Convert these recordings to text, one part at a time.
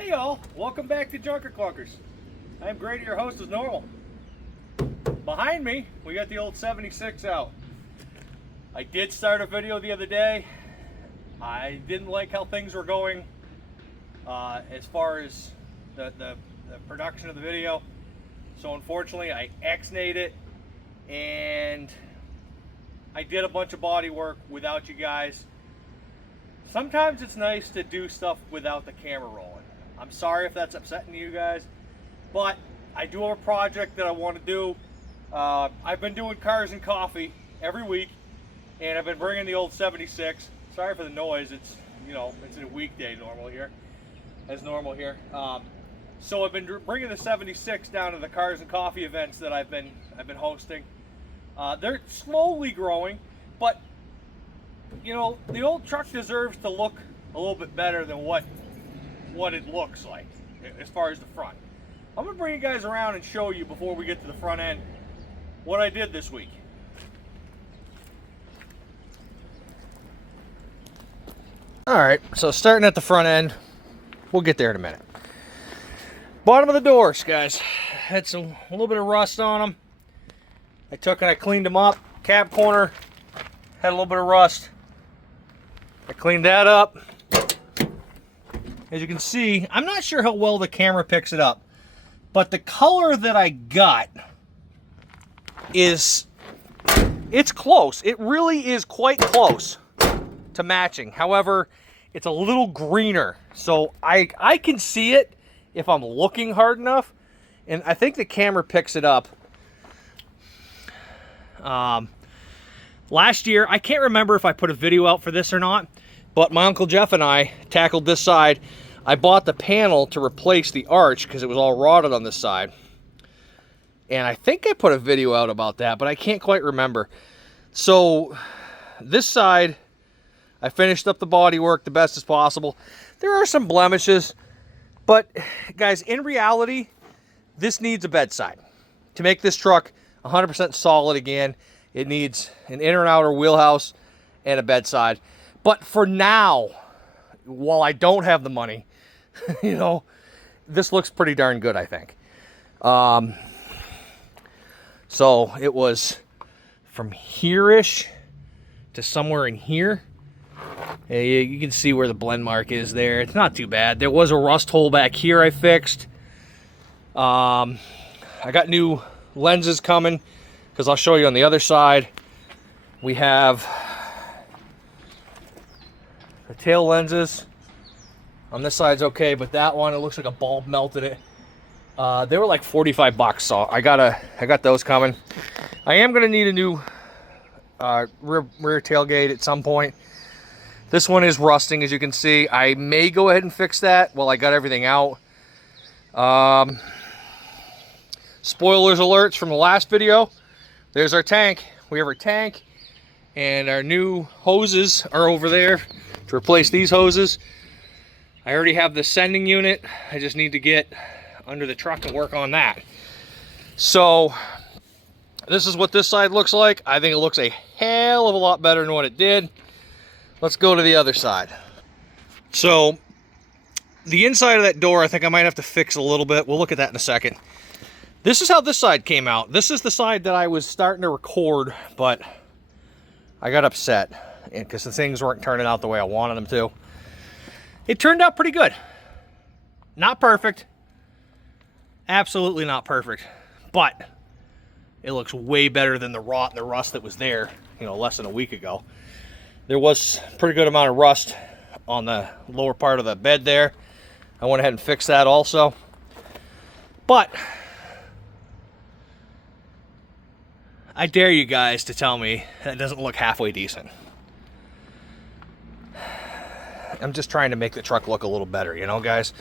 Hey y'all, welcome back to Junker Clunkers. I'm Grady, your host as normal. Behind me, we got the old 76 out. I did start a video the other day. I didn't like how things were going as far as the production of the video. So unfortunately I X-nayed it and I did a bunch of body work without you guys. Sometimes it's nice to do stuff without the camera rolling. I'm sorry if that's upsetting you guys, but I do have a project that I want to do. I've been doing cars and coffee every week, and I've been bringing the old 76. Sorry for the noise. It's, you know, it's a weekday normal here, as normal here. So I've been bringing the 76 down to the cars and coffee events that I've been hosting. They're slowly growing, but you know, the old truck deserves to look a little bit better than what it looks like as far as the front. I'm gonna bring you guys around and show you before we get to the front end what I did this week. All right, so starting at the front end, we'll get there in a minute. Bottom of the doors, guys, had a little bit of rust on them. I took and I cleaned them up. Cab corner had a little bit of rust. I cleaned that up. As you can see, I'm not sure how well the camera picks it up, but the color that I got it's close. It really is quite close to matching. However, it's a little greener, so I can see it if I'm looking hard enough, and I think the camera picks it up. Last year, I can't remember if I put a video out for this or not, but my Uncle Jeff and I tackled this side. I bought the panel to replace the arch because it was all rotted on this side. And I think I put a video out about that, but I can't quite remember. So this side, I finished up the bodywork the best as possible. There are some blemishes, but guys, in reality, this needs a bedside. To make this truck 100% solid again, it needs an inner and outer wheelhouse and a bedside. But for now, while I don't have the money, you know, this looks pretty darn good, I think. So it was from here-ish to somewhere in here. You can see where the blend mark is there. It's not too bad. There was a rust hole back here I fixed. I got new lenses coming because I'll show you on the other side. We have the tail lenses. On this side's okay, but that one, it looks like a bulb melted it. They were like 45 bucks, so I got those coming. I am gonna need a new rear tailgate at some point. This one is rusting, as you can see. I may go ahead and fix that while I got everything out. Spoilers alerts from the last video. There's our tank. We have our tank, and our new hoses are over there to replace these hoses. I already have the sending unit. I just need to get under the truck and work on that. So this is what this side looks like. I think it looks a hell of a lot better than what it did. Let's go to the other side. So the inside of that door, I think I might have to fix a little bit. We'll look at that in a second. This is how this side came out. This is the side that I was starting to record, but I got upset because the things weren't turning out the way I wanted them to. It turned out pretty good. Not perfect. Absolutely not perfect. But it looks way better than the rot and the rust that was there, you know, less than a week ago. There was a pretty good amount of rust on the lower part of the bed there. I went ahead and fixed that also. But I dare you guys to tell me that doesn't look halfway decent. I'm just trying to make the truck look a little better, you know, guys.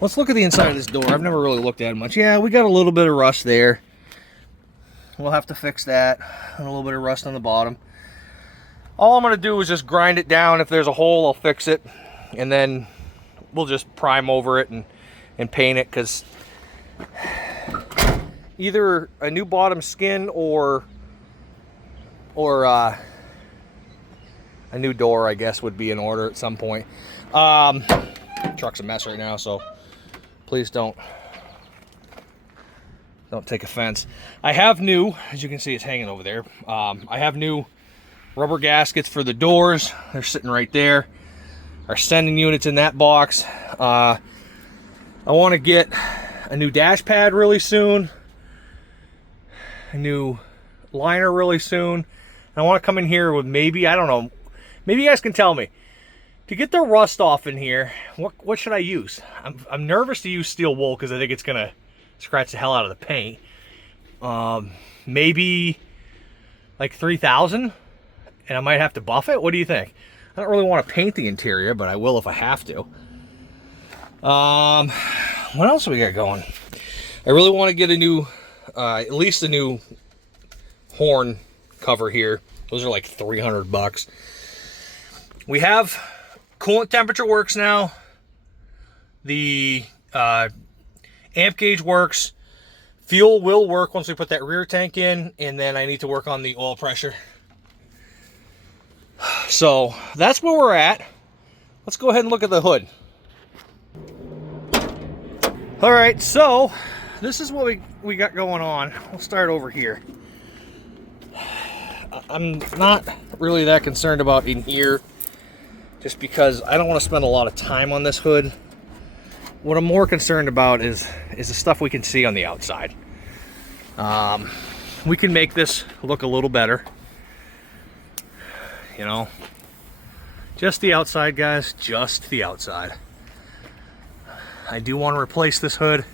Let's look at the inside of this door. I've never really looked at it much. Yeah, we got a little bit of rust there. We'll have to fix that. And a little bit of rust on the bottom. All I'm going to do is just grind it down. If there's a hole, I'll fix it. And then we'll just prime over it and paint it, because either a new bottom skin or a new door, I guess, would be in order at some point. truck's a mess right now, so please don't take offense. I have new, as you can see, it's hanging over there. I have new rubber gaskets for the doors. They're sitting right there. Our sending unit's in that box. I want to get a new dash pad really soon, a new liner really soon. And I want to come in here with maybe, I don't know, maybe you guys can tell me, to get the rust off in here, what should I use? I'm nervous to use steel wool because I think it's gonna scratch the hell out of the paint. Maybe like 3,000, and I might have to buff it. What do you think? I don't really want to paint the interior, but I will if I have to. What else do we got going? I really want to get a new, at least a new horn cover here. Those are like 300 bucks. We have coolant temperature works now. The amp gauge works. Fuel will work once we put that rear tank in, and then I need to work on the oil pressure. So that's where we're at. Let's go ahead and look at the hood. All right, so this is what we got going on. We'll start over here. I'm not really that concerned about in here, just because I don't want to spend a lot of time on this hood. What I'm more concerned about is the stuff we can see on the outside. We can make this look a little better. You know, just the outside, guys, just the outside. I do want to replace this hood.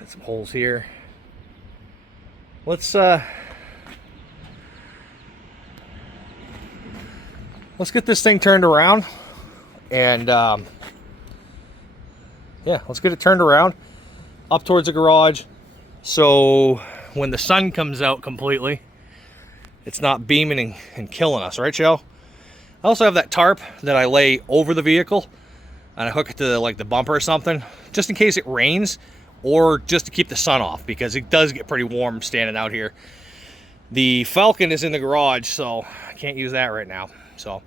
Got some holes here. Let's get this thing turned around, and yeah, let's get it turned around up towards the garage, so when the sun comes out completely, it's not beaming and killing us, right, Shell? I also have that tarp that I lay over the vehicle, and I hook it to like the bumper or something, just in case it rains, or just to keep the sun off, because it does get pretty warm standing out here. The Falcon is in the garage, so I can't use that right now. So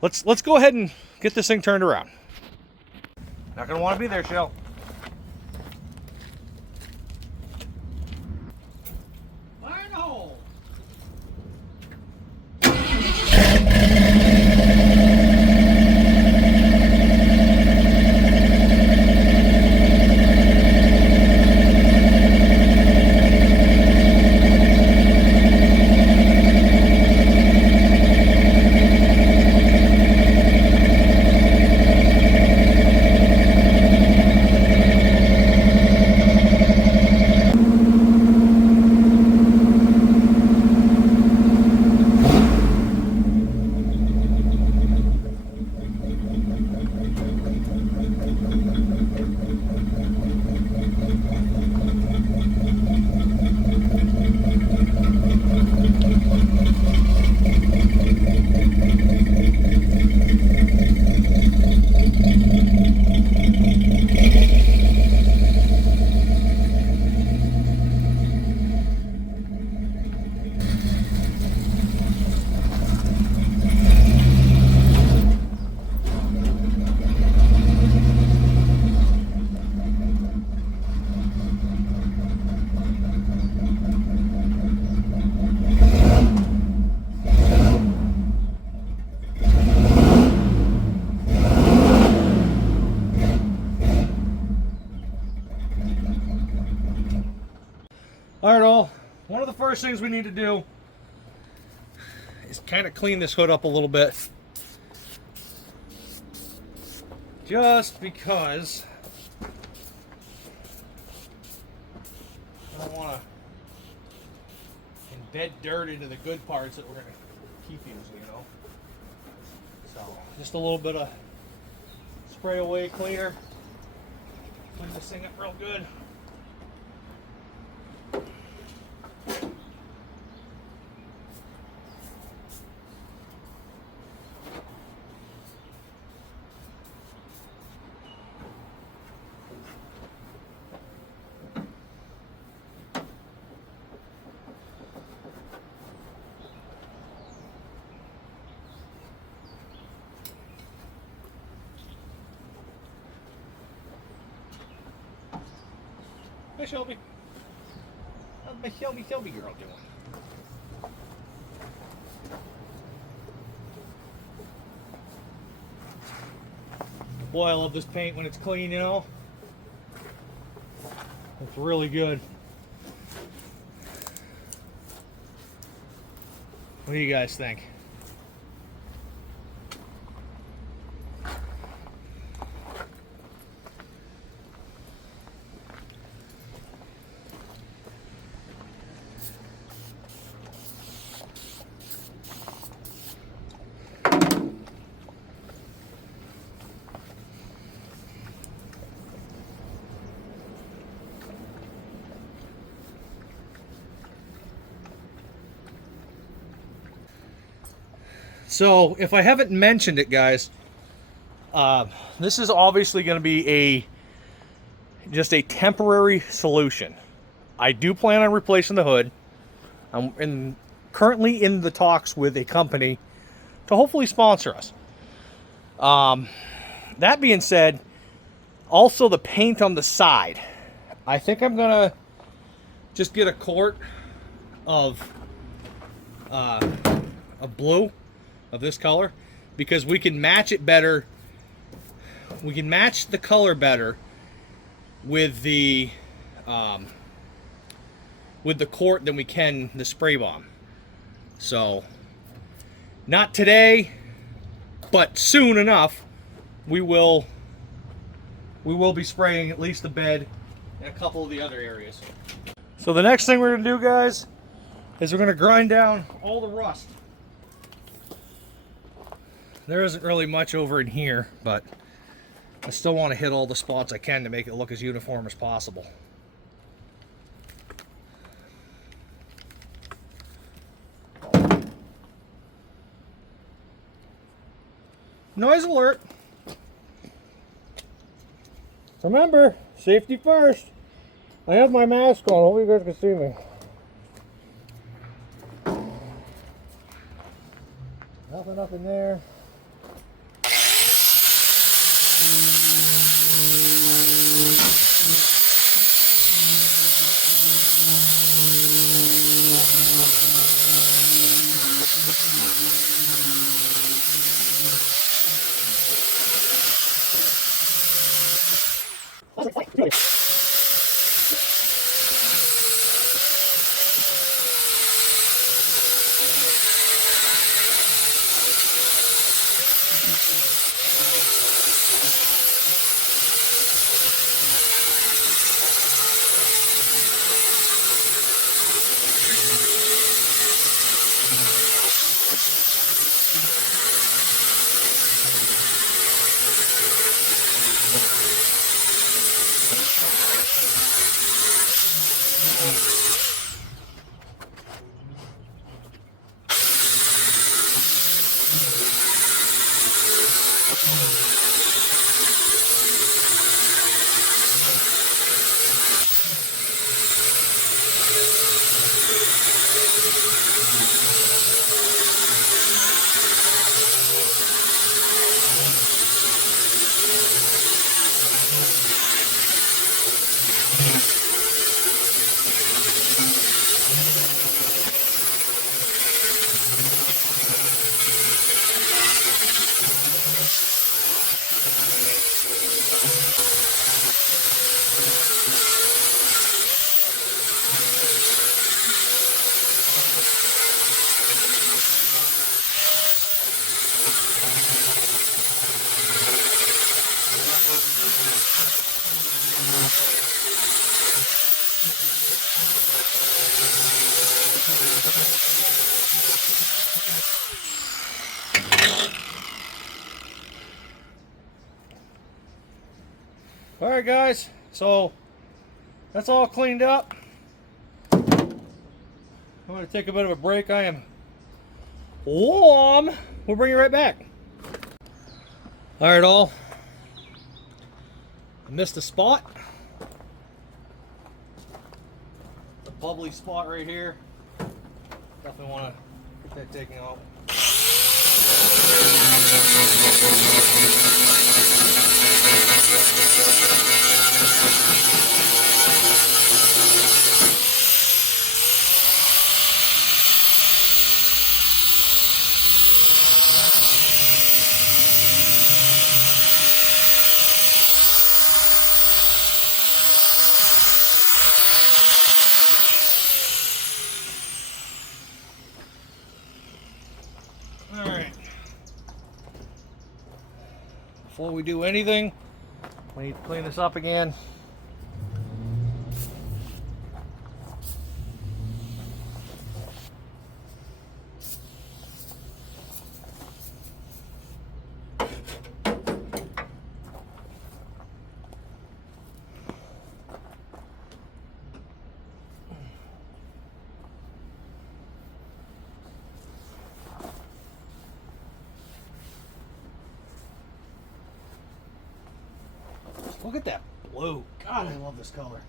let's go ahead and get this thing turned around. Not gonna want to be there, Shell. Fire in the hole. Alright, all. One of the first things we need to do is kind of clean this hood up a little bit. Just because I don't want to embed dirt into the good parts that we're going to keep using, you know. So, just a little bit of spray away cleaner. Clean this thing up real good. Hi, Shelby. How's my Shelby girl doing? Boy, I love this paint when it's clean, you know. It's really good. What do you guys think? So, if I haven't mentioned it, guys, this is obviously going to be just a temporary solution. I do plan on replacing the hood. I'm currently in the talks with a company to hopefully sponsor us. That being said, also the paint on the side. I think I'm going to just get a quart of blue of this color, because we can match it better. We can match the color better with the quart than we can the spray bomb. So, not today, but soon enough, we will be spraying at least the bed and a couple of the other areas. So the next thing we're gonna do, guys, is we're gonna grind down all the rust. There isn't really much over in here, but I still want to hit all the spots I can to make it look as uniform as possible. Noise alert! Remember, safety first. I have my mask on. Hope you guys can see me. Nothing up in there. Alright guys, so that's all cleaned up. I'm going to take a bit of a break. I am warm. We'll bring you right back. Alright all, I missed a spot. The bubbly spot right here. Definitely want to get that taken off. All right. Before we do anything, we need to clean this up again. Look at that blue. God, I love this color.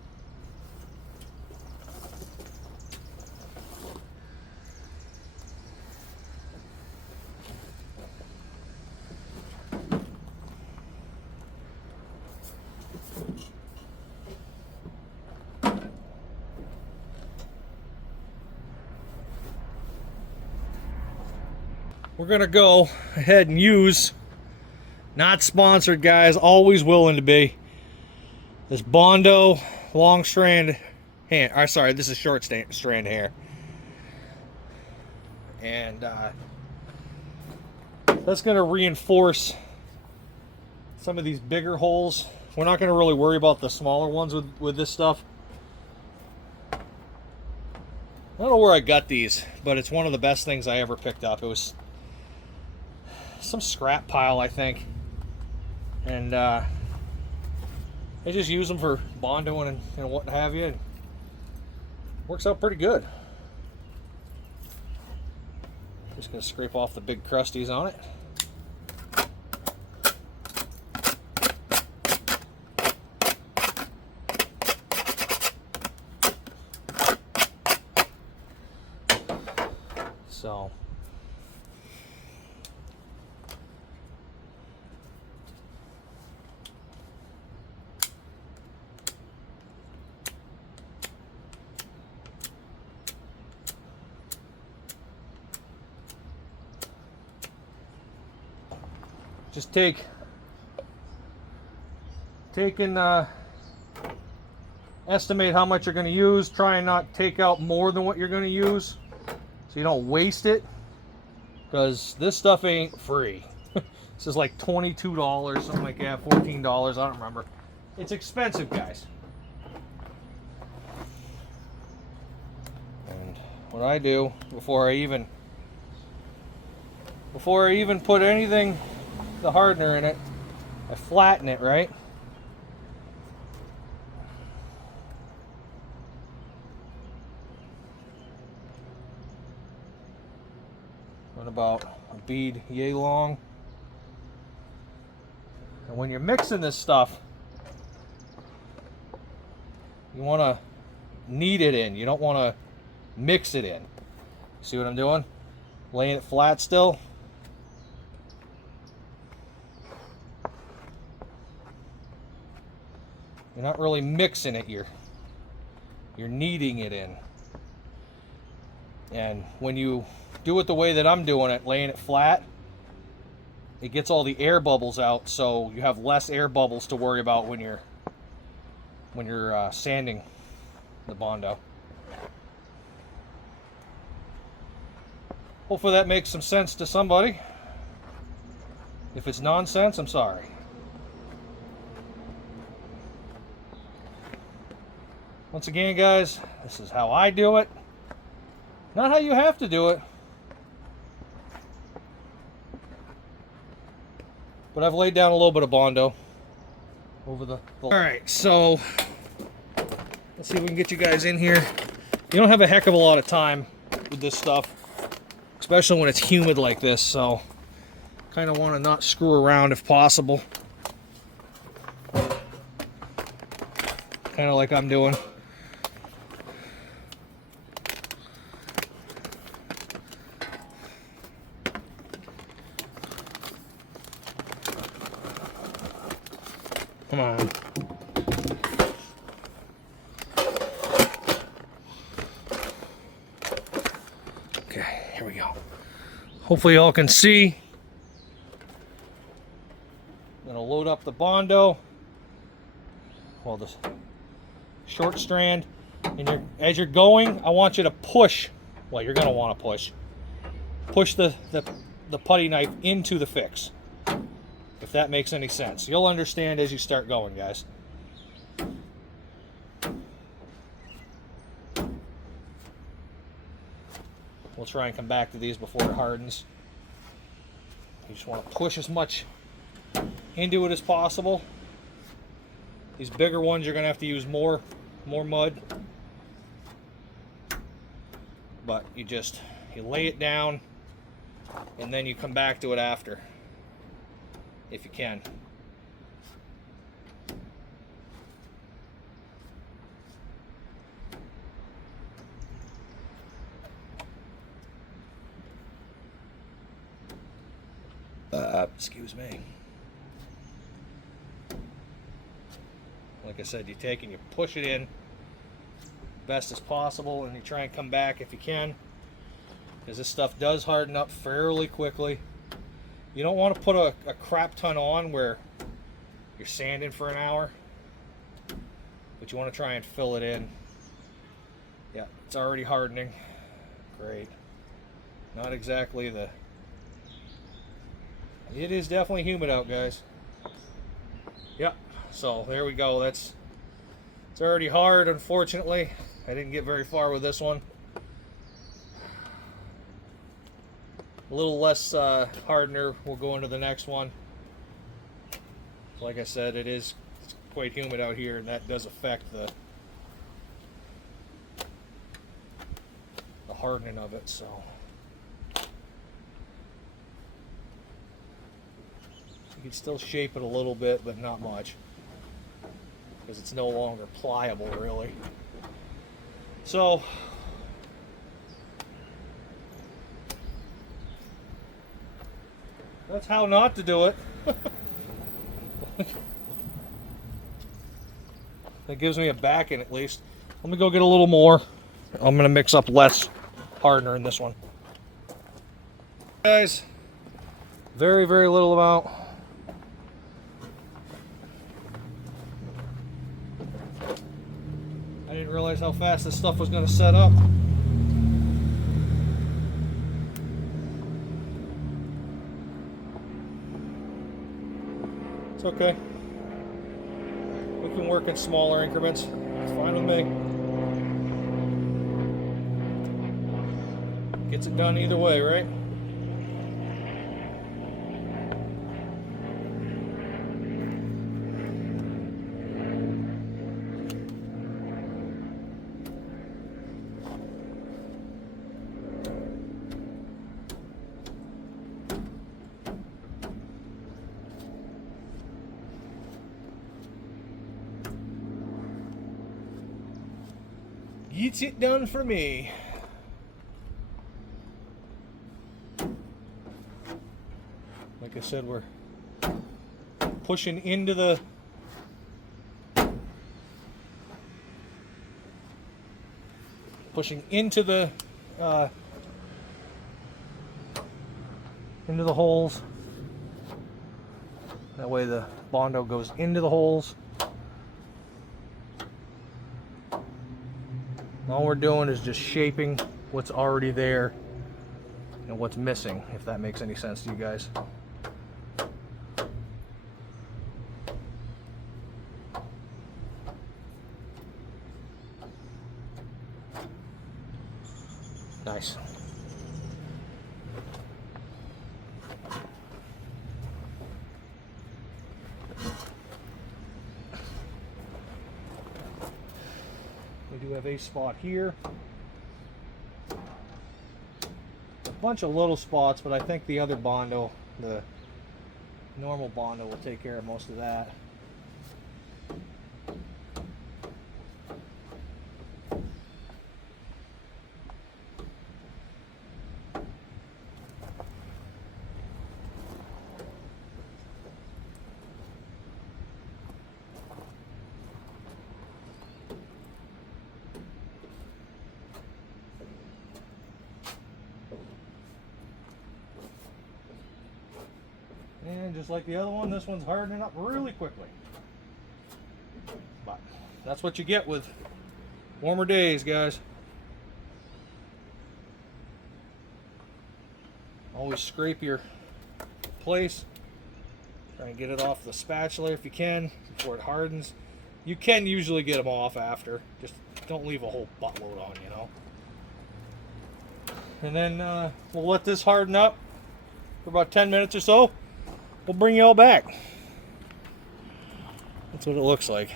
We're gonna go ahead and use, not sponsored guys, always willing to be, this Bondo long strand hair. Or sorry, this is short strand hair. And that's gonna reinforce some of these bigger holes. We're not gonna really worry about the smaller ones with this stuff. I don't know where I got these, but it's one of the best things I ever picked up. It was some scrap pile, I think, and I just use them for bondoing and what have you. It works out pretty good. Just gonna scrape off the big crusties on it. So just take and estimate how much you're going to use. Try and not take out more than what you're going to use, so you don't waste it, because this stuff ain't free. This is like $22, something like that, $14, I don't remember. It's expensive, guys. And what I do before I even put anything, the hardener in it, I flatten it, right? What about a bead yay long? And when you're mixing this stuff, you want to knead it in. You don't want to mix it in. See what I'm doing? Laying it flat still. You're not really mixing it, you're kneading it in. And when you do it the way that I'm doing it, laying it flat, it gets all the air bubbles out, so you have less air bubbles to worry about when you're sanding the Bondo. Hopefully that makes some sense to somebody. If it's nonsense, I'm sorry. Once again, guys, this is how I do it. Not how you have to do it. But I've laid down a little bit of Bondo over the... Alright, so let's see if we can get you guys in here. You don't have a heck of a lot of time with this stuff, especially when it's humid like this, so kind of want to not screw around if possible. Kind of like I'm doing. Come on. Okay, here we go. Hopefully y'all can see. I'm gonna load up the Bondo. Well, this short strand. And as you're going, I want you to push. Well, you're gonna want to push. Push the the putty knife into the fix, if that makes any sense. You'll understand as you start going, guys. We'll try and come back to these before it hardens. You just want to push as much into it as possible. These bigger ones, you're going to have to use more mud. But you lay it down and then you come back to it after, if you can. Excuse me. Like I said, you take and you push it in best as possible, and you try and come back if you can, because this stuff does harden up fairly quickly. You don't want to put a crap ton on where you're sanding for an hour, but you want to try and fill it in. Yeah, it's already hardening. Great. Not exactly the... It is definitely humid out, guys. Yep, so there we go. It's already hard, unfortunately. I didn't get very far with this one. A little less hardener. We'll go into the next one. Like I said, it's quite humid out here, and that does affect the hardening of it. So you can still shape it a little bit, but not much, because it's no longer pliable, really. So that's how not to do it. That gives me a backing at least. Let me go get a little more. I'm going to mix up less hardener in this one. Guys, very, very little amount. I didn't realize how fast this stuff was going to set up. It's okay. We can work in smaller increments. It's fine with me. Gets it done either way, right? Gets it done for me. Like I said, we're pushing into the holes. That way the Bondo goes into the holes. All we're doing is just shaping what's already there and what's missing, if that makes any sense to you guys. Nice. We do have a spot here. A bunch of little spots, but I think the other Bondo, the normal Bondo, will take care of most of that. And just like the other one, this one's hardening up really quickly. But that's what you get with warmer days, guys. Always scrape your place. Try and get it off the spatula if you can before it hardens. You can usually get them off after. Just don't leave a whole buttload on, you know. And then we'll let this harden up for about 10 minutes or so. We'll bring you all back. That's what it looks like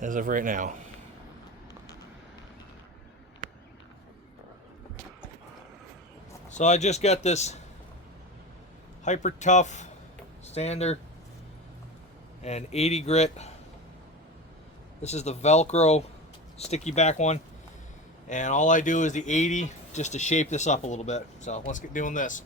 as of right now. So I just got this Hyper Tough Standard and 80 grit. This is the Velcro sticky back one. And all I do is the 80 just to shape this up a little bit. So let's get doing this.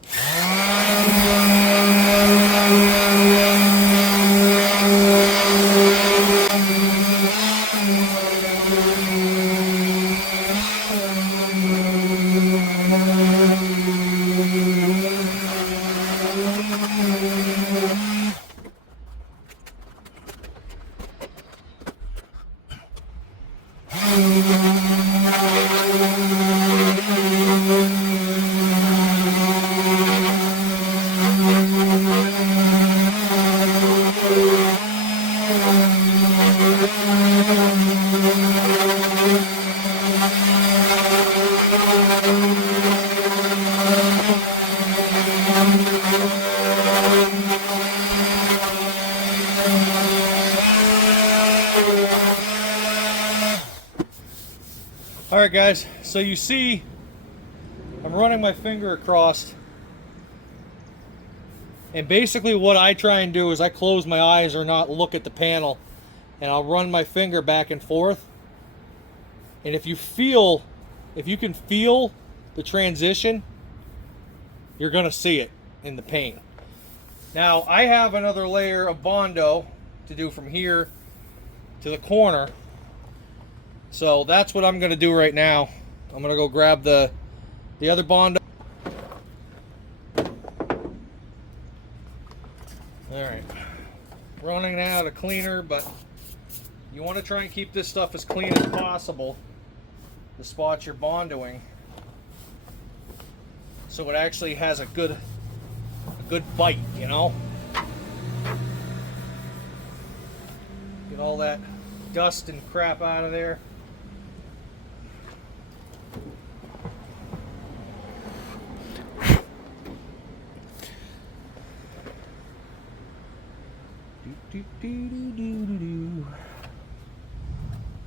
Alright guys, so you see I'm running my finger across, and basically what I try and do is I close my eyes or not look at the panel, and I'll run my finger back and forth, and if you can feel the transition, you're gonna see it in the paint. Now I have another layer of Bondo to do from here to the corner. So that's what I'm going to do right now. I'm going to go grab the other Bondo. Alright. Running out of cleaner, but you want to try and keep this stuff as clean as possible. The spots you're Bondoing. So it actually has a good bite, you know? Get all that dust and crap out of there.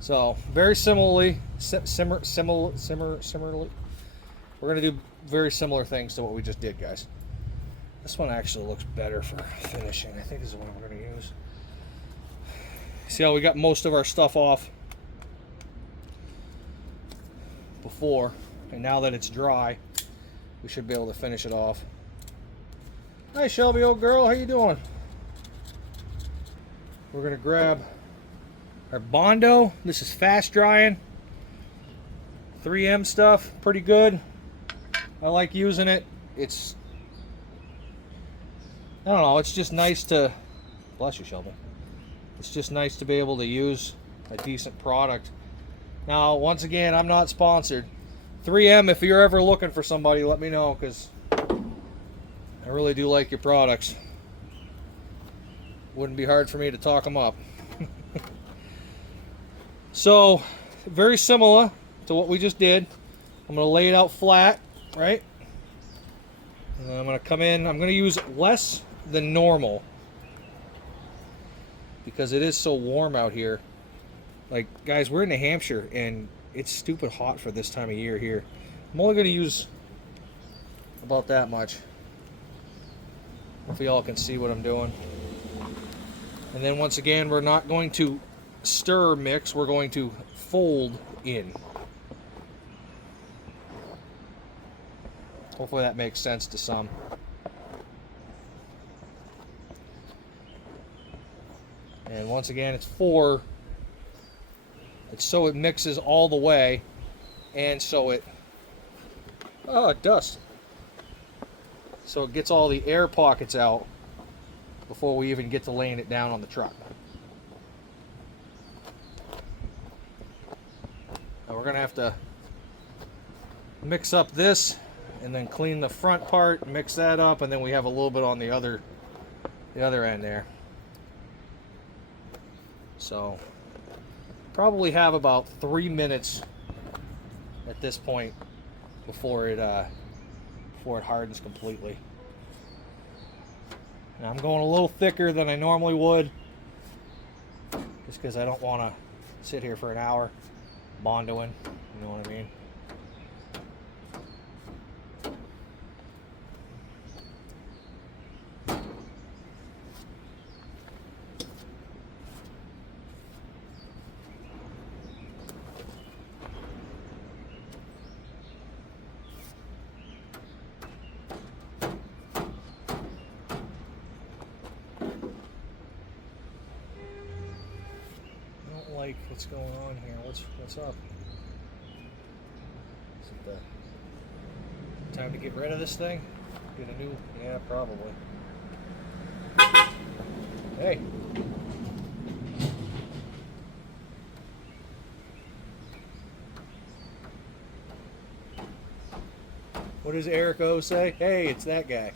So very similarly, we're going to do very similar things to what we just did, guys. This one actually looks better for finishing. I think this is the one we're going to use. See how we got most of our stuff off before, and now that it's dry, we should be able to finish it off. Hi Shelby, old girl, how you doing? We're going to grab our Bondo. This is fast drying. 3M stuff, pretty good. I like using it. It's, I don't know, it's just nice to, bless you Shelby. It's just nice to be able to use a decent product. Now, once again, I'm not sponsored. 3M, if you're ever looking for somebody, let me know, because I really do like your products. Wouldn't be hard for me to talk them up. So, very similar to what we just did. I'm going to lay it out flat, right? And then I'm going to come in. I'm going to use less than normal because it is so warm out here. Like, guys, we're in New Hampshire, and it's stupid hot for this time of year here. I'm only going to use about that much. Hopefully y'all can see what I'm doing. And then once again, we're not going to stir mix, we're going to fold in. Hopefully that makes sense to some. And once again, it's so it mixes all the way, and so it, dust. So it gets all the air pockets out before we even get to laying it down on the truck. Now we're gonna have to mix up this and then clean the front part, mix that up, and then we have a little bit on the other end there. So probably have about 3 minutes at this point before it hardens completely. And I'm going a little thicker than I normally would, just because I don't want to sit here for an hour bondoing, you know what I mean? Like what's going on here? What's up? Is it the time to get rid of this thing? Get a new? Yeah, probably. Hey. What does Eric O say? Hey, it's that guy.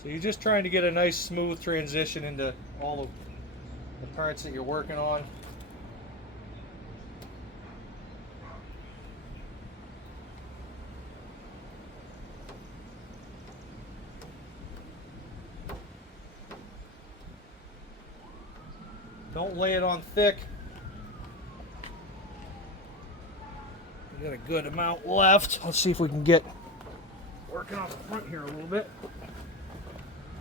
So you're just trying to get a nice smooth transition into all of the parts that you're working on. Don't lay it on thick. We got a good amount left. Let's see if we can get working off the front here a little bit.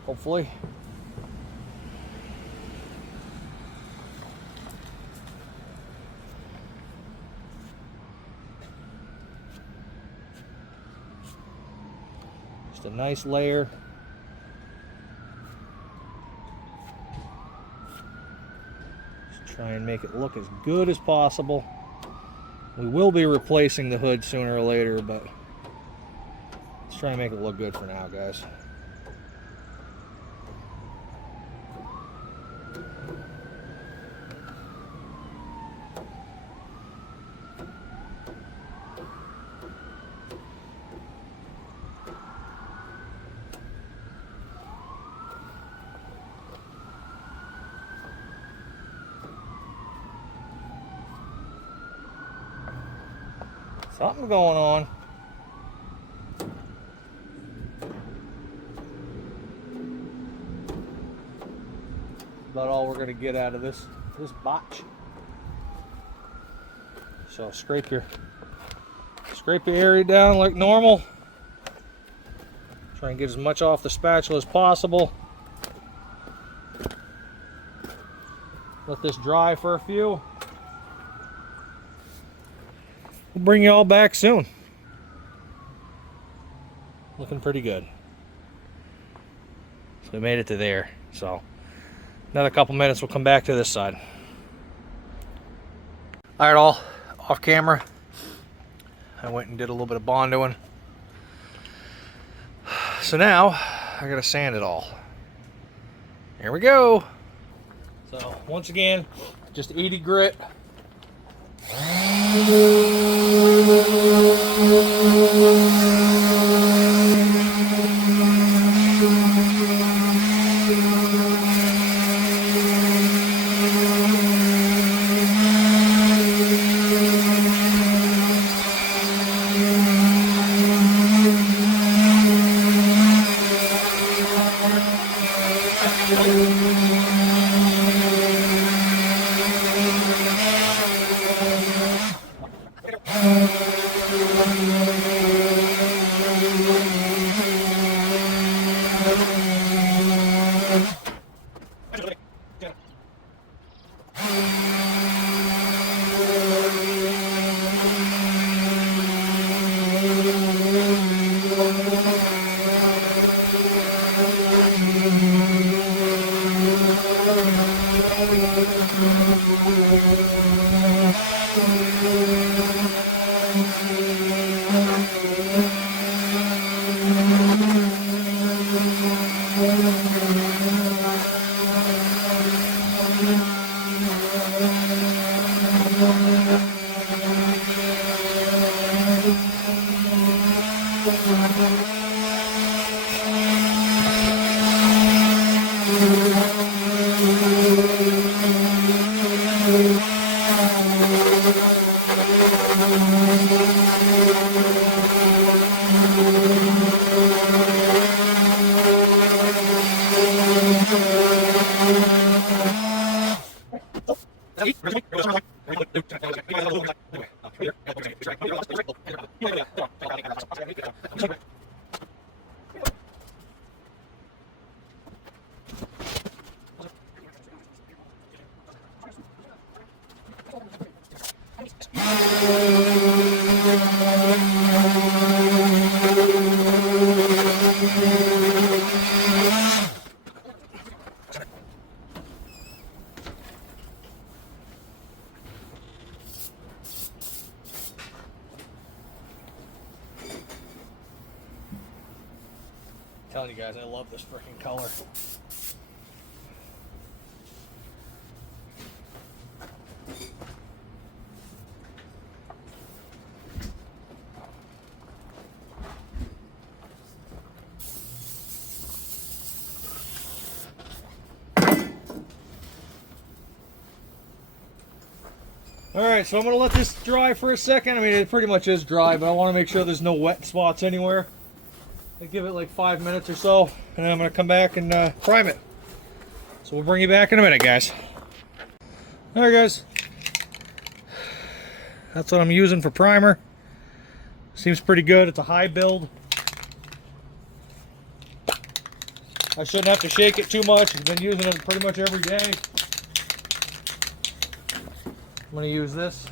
Hopefully. Just a nice layer. Just try and make it look as good as possible. We will be replacing the hood sooner or later, but let's try and make it look good for now, guys. Something going on. About all we're going to get out of this botch. So scrape your area down like normal. Try and get as much off the spatula as possible. Let this dry for a few. We'll bring you all back soon. Looking pretty good. So we made it to there. So another couple minutes, we'll come back to this side. All right, all off camera. I went and did a little bit of bondoing. So now I gotta sand it all. Here we go. So once again, just 80 grit. Telling you guys, I love this freaking color. Alright, so I'm going to let this dry for a second. I mean, it pretty much is dry, but I want to make sure there's no wet spots anywhere. I give it like 5 minutes or so, and then I'm going to come back and prime it. So we'll bring you back in a minute, guys. Alright, guys. That's what I'm using for primer. Seems pretty good. It's a high build. I shouldn't have to shake it too much. I've been using it pretty much every day. I'm going to use this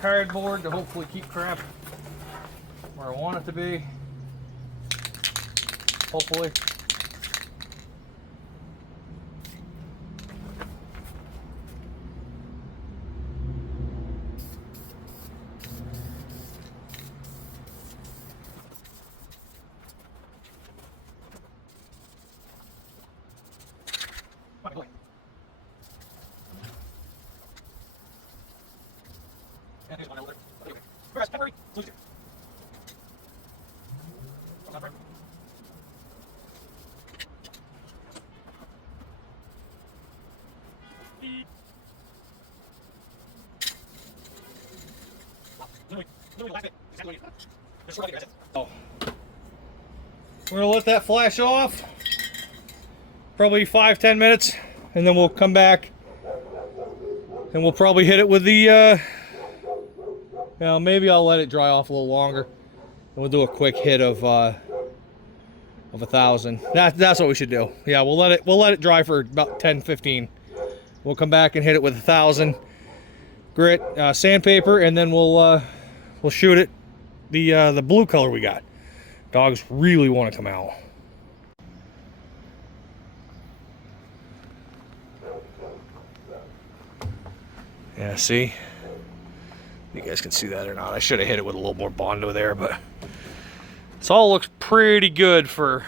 cardboard to hopefully keep crap where I want it to be. Hopefully. Oh. We're gonna let that flash off probably 5-10 minutes, and then we'll come back and we'll probably hit it with the maybe I'll let it dry off a little longer and we'll do a quick hit of 1,000. That's what we should do. Yeah, we'll let it dry for about 10-15. We'll come back and hit it with 1,000 grit sandpaper, and then we'll shoot it the blue color we got. Dogs really want to come out. Yeah, see? You guys can see that or not. I should have hit it with a little more Bondo there, but this all looks pretty good for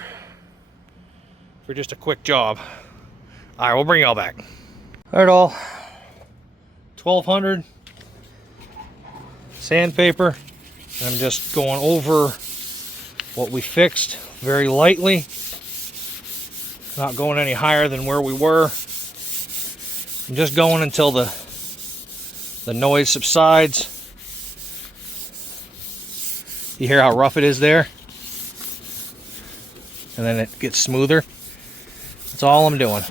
just a quick job. All right, we'll bring y'all back. All right, all 1,200 sandpaper. I'm just going over what we fixed very lightly. Not going any higher than where we were. I'm just going until the noise subsides. You hear how rough it is there? And then it gets smoother. That's all I'm doing.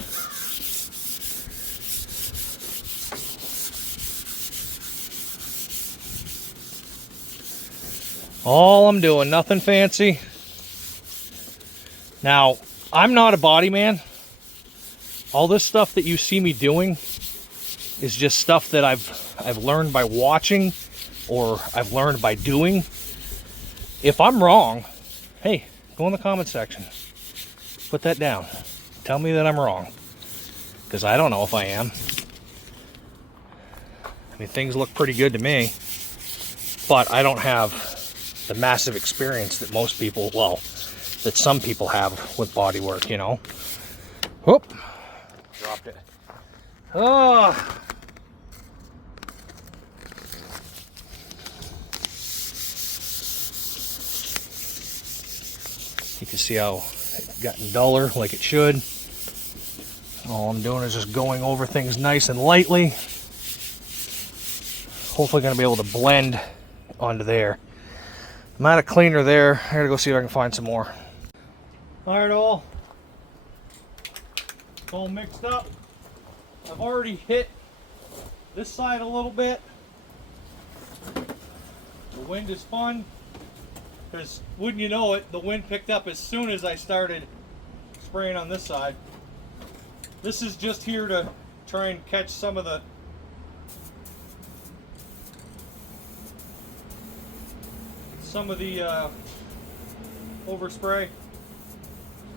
All I'm doing, nothing fancy. Now, I'm not a body man. All this stuff that you see me doing is just stuff that I've learned by watching, or I've learned by doing. If I'm wrong, hey, go in the comment section. Put that down. Tell me that I'm wrong, because I don't know if I am. I mean, things look pretty good to me, but I don't have the massive experience that most people, well, that some people have with body work, you know. Whoop, dropped it. Oh. can see how it's gotten duller like it should. All I'm doing is just going over things nice and lightly. Hopefully going to be able to blend onto there. I'm out of cleaner there. I gotta go see if I can find some more. Alright, it's all mixed up. I've already hit this side a little bit. The wind is fun, because wouldn't you know it, the wind picked up as soon as I started spraying on this side. This is just here to try and catch some of the overspray.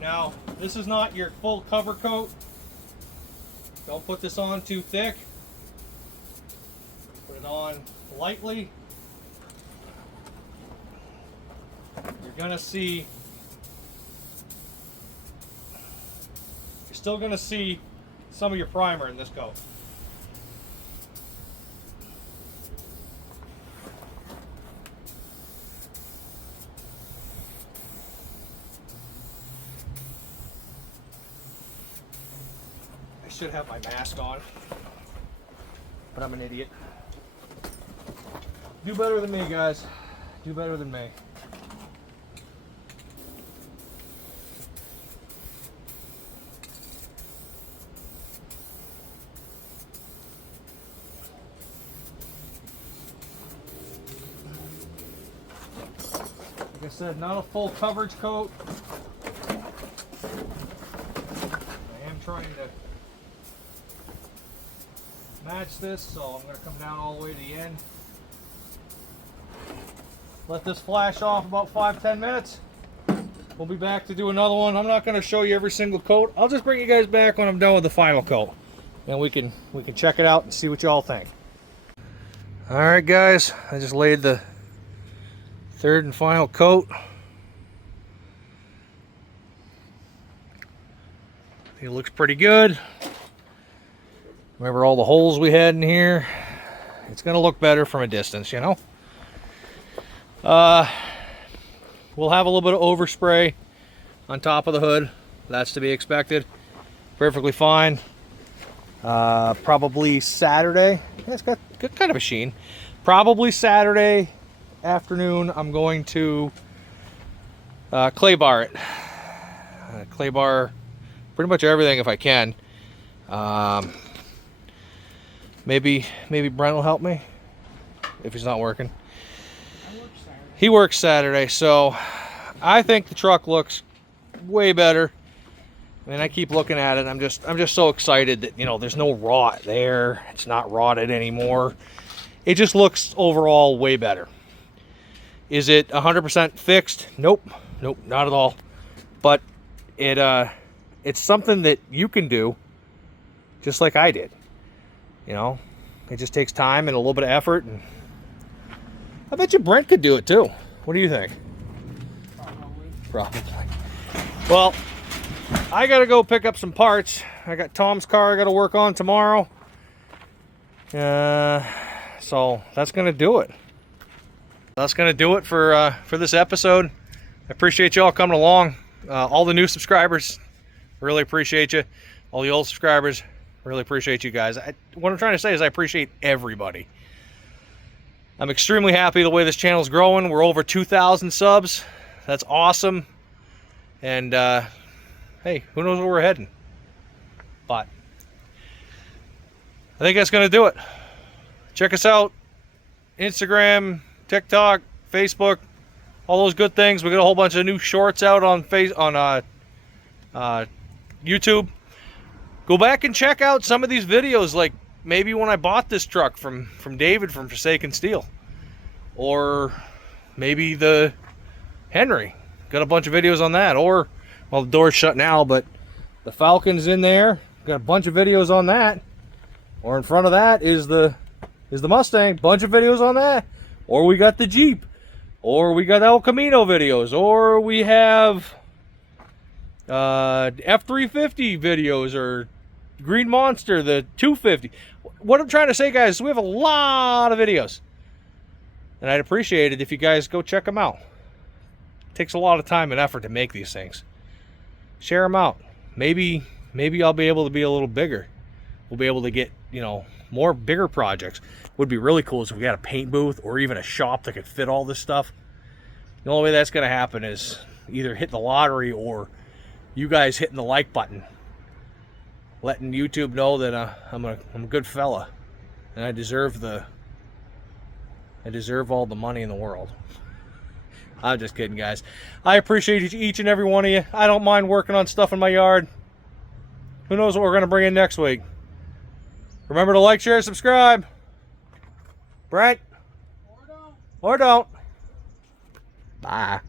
Now, this is not your full cover coat. Don't put this on too thick. Put it on lightly. You're still gonna see some of your primer in this coat. I should have my mask on, but I'm an idiot. Do better than me, guys. Do better than me. Like I said, not a full coverage coat. I am trying to match this, so I'm going to come down all the way to the end. Let this flash off about 5-10 minutes. We'll be back to do another one. I'm not going to show you every single coat. I'll just bring you guys back when I'm done with the final coat, and we can check it out and see what y'all think. All right, guys, I just laid the third and final coat. It looks pretty good. Remember all the holes we had in here? It's going to look better from a distance, you know. We'll have a little bit of overspray on top of the hood. That's to be expected. Perfectly fine. Probably Saturday. Yeah, it's got good kind of a sheen. Probably Saturday afternoon, I'm going to clay bar it. Clay bar pretty much everything if I can. Maybe Brent will help me if he's not working. He works Saturday, so I think the truck looks way better. I mean, I keep looking at it. I'm just so excited that, you know, there's no rot there. It's not rotted anymore. It just looks overall way better. Is it 100% fixed? Nope, not at all. But it's something that you can do, just like I did. You know, it just takes time and a little bit of effort, and I bet you Brent could do it too. What do you think? Probably. Well, I gotta go pick up some parts. I got Tom's car I gotta work on tomorrow. So that's gonna do it. That's gonna do it for this episode. I appreciate y'all coming along. All the new subscribers, really appreciate you. All the old subscribers, really appreciate you guys. What I'm trying to say is I appreciate everybody. I'm extremely happy the way this channel is growing. We're over 2,000 subs. That's awesome. And hey, who knows where we're heading? But I think that's going to do it. Check us out. Instagram, TikTok, Facebook, all those good things. We got a whole bunch of new shorts out on YouTube. Go back and check out some of these videos, like maybe when I bought this truck from David from Forsaken Steel, or maybe the Henry. Got a bunch of videos on that. Or, well, the door's shut now, but the Falcon's in there. Got a bunch of videos on that. Or in front of that is the Mustang. Bunch of videos on that. Or we got the Jeep. Or we got El Camino videos. Or we have f-350 videos, or Green Monster, the 250. What I'm trying to say, guys, is we have a lot of videos. And I'd appreciate it if you guys go check them out. takes a lot of time and effort to make these things. Share them out. Maybe I'll be able to be a little bigger. We'll be able to get, you know, more bigger projects. Would be really cool is if we got a paint booth or even a shop that could fit all this stuff. The only way that's going to happen is either hit the lottery or you guys hitting the like button, letting YouTube know that I'm a good fella and I deserve all the money in the world. I'm just kidding, guys. I appreciate each and every one of you. I don't mind working on stuff in my yard. Who knows what we're going to bring in next week. Remember to like, share, subscribe. Brent? Or don't. Bye.